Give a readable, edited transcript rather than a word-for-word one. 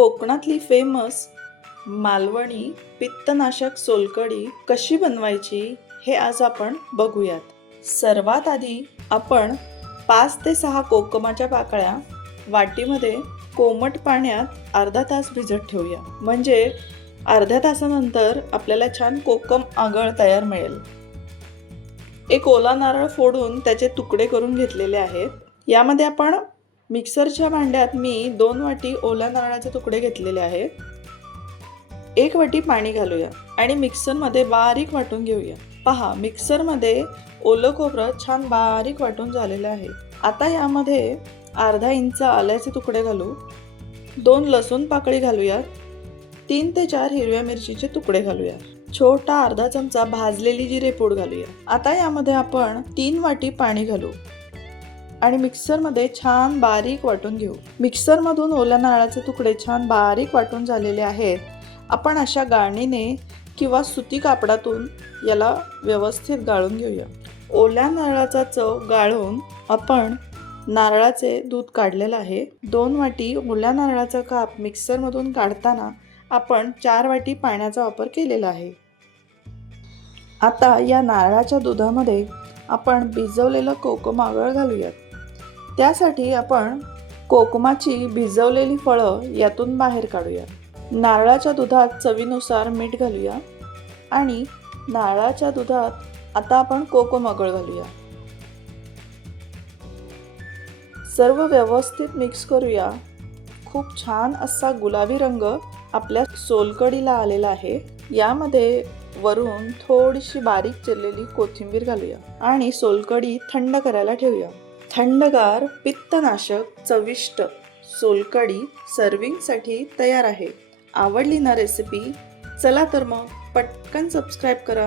कोकणातली फेमस मालवणी पित्तनाशक सोलकढी कशी बनवायची हे आज आपण बघूयात। सर्वात आधी आपण 5 ते 6 कोकमाच्या पाकळ्या वाटीमध्ये कोमट पाण्यात अर्धा तास भिजत ठेवूया, म्हणजे अर्ध्या तासानंतर आपल्याला छान कोकम आगळ तयार मिळेल। एक ओला नारळ फोडून त्याचे तुकडे करून घेतलेले आहेत। यामध्ये आपण मिक्सरच्या भांड्यात मी 2 वाटी ओल्या नारळाचे तुकडे घेतलेले आहेत। 1 वाटी पाणी घालूया आणि मिक्सरमध्ये बारीक वाटून घेऊया। पहा, मिक्सरमध्ये ओलं खोबरं छान बारीक वाटून झालेलं आहे। आता यामध्ये अर्धा इंच आल्याचे तुकडे घालू, 2 लसूण पाकळी घालूया, 3 ते 4 हिरव्या मिरचीचे तुकडे घालूया, छोटा अर्धा चमचा भाजलेली जिरे पूड घालूया। आता यामध्ये आपण 3 वाटी पाणी घालू आणि मिक्सरमध्ये छान बारीक वाटून घेऊ। मिक्सरमधून ओल्या नारळाचे तुकडे छान बारीक वाटून झालेले आहेत। आपण अशा गाळणीने किंवा सुती कापडातून याला व्यवस्थित गाळून घेऊया। ओल्या नारळाचा चव गाळून आपण नारळाचे दूध काढलेलं आहे। 2 वाटी ओल्या नारळाचा काप मिक्सरमधून काढताना आपण 4 वाटी पाण्याचा वापर केलेला आहे। आता या नारळाच्या दुधामध्ये आपण भिजवलेलं कोकम आगळ घालूयात। त्यासाठी आपण कोकमाची भिजवलेली फळं यातून बाहेर काढूया। नारळाच्या दुधात चवीनुसार मीठ घालूया आणि नारळाच्या दुधात आता आपण कोकम आगळ घालूया। सर्व व्यवस्थित मिक्स करूया। खूप छान असा गुलाबी रंग आपल्या सोलकढीला आलेला आहे। यामध्ये वरून थोडीशी बारीक चिरलेली कोथिंबीर घालूया आणि सोलकढी थंड करायला ठेवूया। थंडगार पित्तनाशक चविष्ट सोलकढी सर्विंगसाठी तयार आहे। आवडली ना रेसिपी? चला तर मग पटकन सबस्क्राईब करा।